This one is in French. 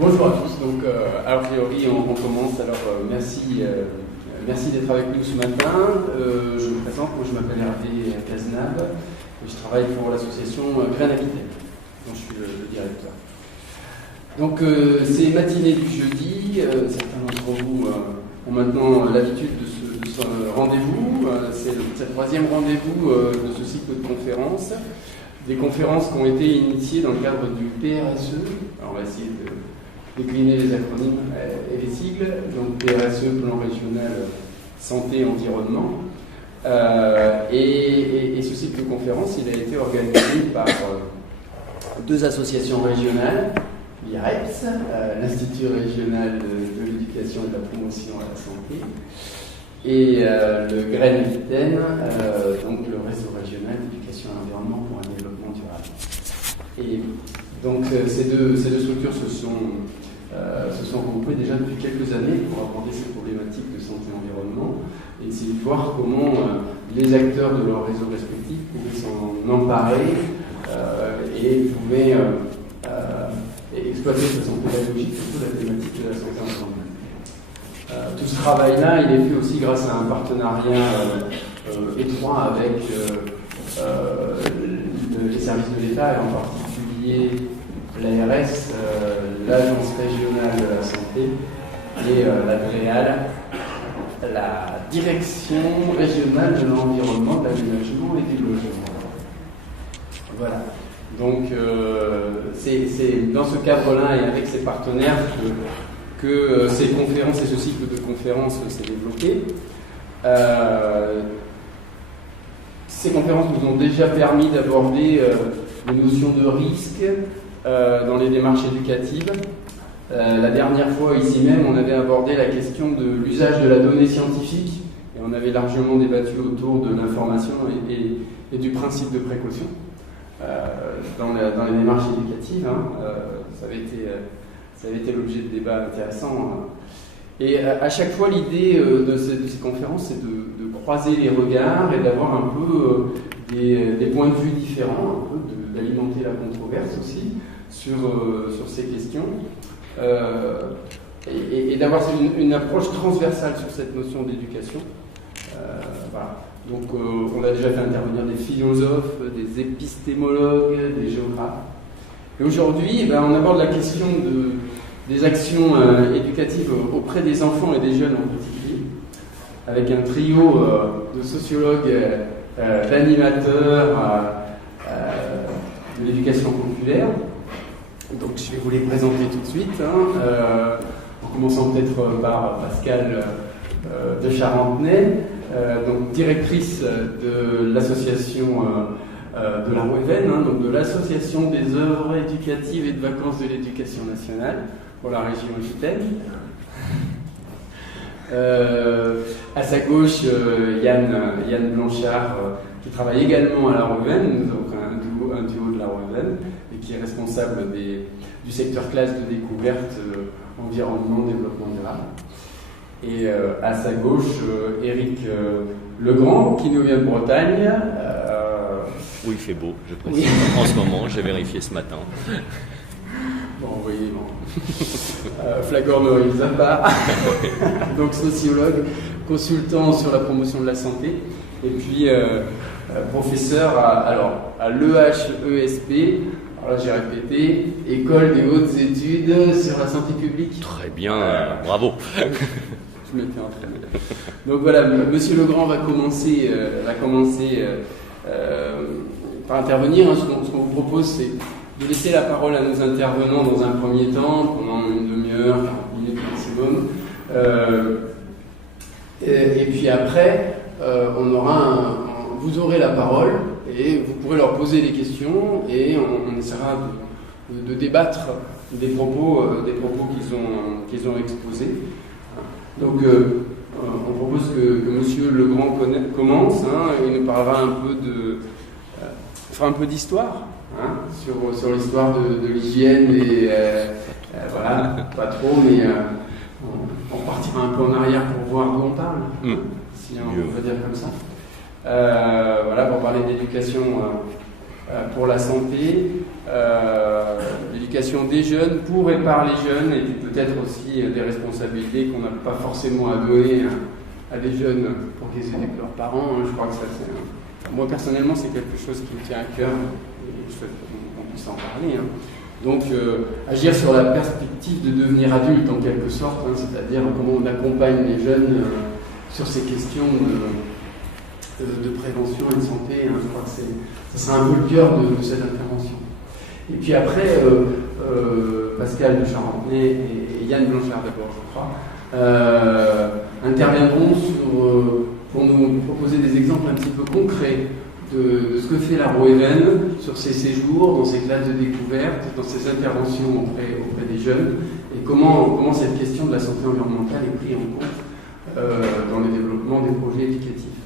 Bonjour à tous. Donc, a priori, on commence. Alors, merci d'être avec nous ce matin. Je me présente. Moi, je m'appelle Hervé Cazenave et je travaille pour l'association Graines Aquitaine, dont je suis le directeur. Donc, c'est matinée du jeudi. Certains d'entre vous ont maintenant l'habitude de ce rendez-vous. C'est le troisième rendez-vous de ce cycle de conférences. Des conférences qui ont été initiées dans le cadre du PRSE. Alors, on va essayer de décliner les acronymes et les sigles. Donc PRSE, Plan Régional Santé Environnement. Et ce cycle de conférences, il a été organisé par deux associations régionales, l'IREPS, l'Institut Régional de l'Éducation et de la Promotion à la Santé, et le Graines Aquitaine, donc le réseau régional d'éducation et l'environnement pour un développement durable. Et donc ces deux structures se sont regroupées déjà depuis quelques années pour aborder ces problématiques de santé et environnement et essayer de voir comment les acteurs de leur réseau respectif pouvaient s'en emparer et pouvaient exploiter de façon pédagogique surtout la thématique de la santé environnementale. Tout ce travail-là, il est fait aussi grâce à un partenariat étroit avec les services de l'État et en particulier l'ARS, l'Agence régionale de la santé et l'ADREAL, la Direction régionale de l'environnement, de l'aménagement et du logement. Voilà. Donc c'est dans ce cadre-là et avec ces partenaires que ces conférences et ce cycle de conférences s'est développé. Ces conférences nous ont déjà permis d'aborder les notions de risque dans les démarches éducatives. La dernière fois, ici même, on avait abordé la question de l'usage de la donnée scientifique et on avait largement débattu autour de l'information et du principe de précaution dans les démarches éducatives. Ça avait été l'objet de débats intéressants. Et à chaque fois, l'idée de ces conférences, c'est de croiser les regards et d'avoir un peu des points de vue différents, un peu d'alimenter la controverse aussi sur ces questions, et d'avoir une approche transversale sur cette notion d'éducation. Voilà. Donc on a déjà fait intervenir des philosophes, des épistémologues, des géographes. Et aujourd'hui, on aborde la question des actions éducatives auprès des enfants et des jeunes en particulier, avec un trio de sociologues, d'animateurs de l'éducation populaire. Donc je vais vous les présenter tout de suite, en commençant peut-être par Pascale de Charentenay, donc directrice de l'association de la Rouéven, donc de l'association des œuvres éducatives et de vacances de l'éducation nationale pour la région Aquitaine. À sa gauche, Yann Blanchard, qui travaille également à la Rouéven, donc un duo de la Rouéven, et qui est responsable du secteur classe de découverte environnement, développement durable. Et à sa gauche, Éric Legrand, qui nous vient de Bretagne. Oui, il fait beau, je précise. Oui. En ce moment, j'ai vérifié ce matin. Bon, oui, bon. Flagornerie mis à part. Donc sociologue, consultant sur la promotion de la santé, et puis professeur à l'EHESP, alors là j'ai répété, École des hautes études sur la santé publique. Très bien, bravo. Je m'étais entraîné. Donc voilà, Monsieur Legrand va commencer par intervenir. Ce qu'on vous propose, c'est de laisser la parole à nos intervenants dans un premier temps, pendant une demi-heure, 40 minutes maximum. Et puis après, vous aurez la parole et vous pourrez leur poser des questions et on essaiera de débattre des propos qu'ils ont exposés. Donc on propose que Monsieur Legrand commence. Il nous parlera fera un peu d'histoire. Sur l'histoire de l'hygiène et voilà, pas trop, mais on repartira un peu en arrière pour voir d'où on parle, si on peut dire comme ça. Voilà, pour parler d'éducation pour la santé, l'éducation des jeunes, pour et par les jeunes, et puis peut-être aussi des responsabilités qu'on n'a pas forcément à donner à des jeunes pour qu'ils éduquent leurs parents. Je crois que ça, moi personnellement, c'est quelque chose qui me tient à cœur, et je souhaite qu'on puisse en parler. Donc, agir sur la perspective de devenir adulte en quelque sorte, c'est-à-dire comment on accompagne les jeunes sur ces questions de prévention et de santé. Je crois que ça sera un peu le cœur de cette intervention. Et puis après, Pascal de Charentenay et Yann Blanchard d'abord, je crois, interviendront pour nous proposer des exemples un petit peu concrets de ce que fait la ROEVEN sur ses séjours, dans ses classes de découverte, dans ses interventions auprès des jeunes, et comment cette question de la santé environnementale est prise en compte dans le développement des projets éducatifs.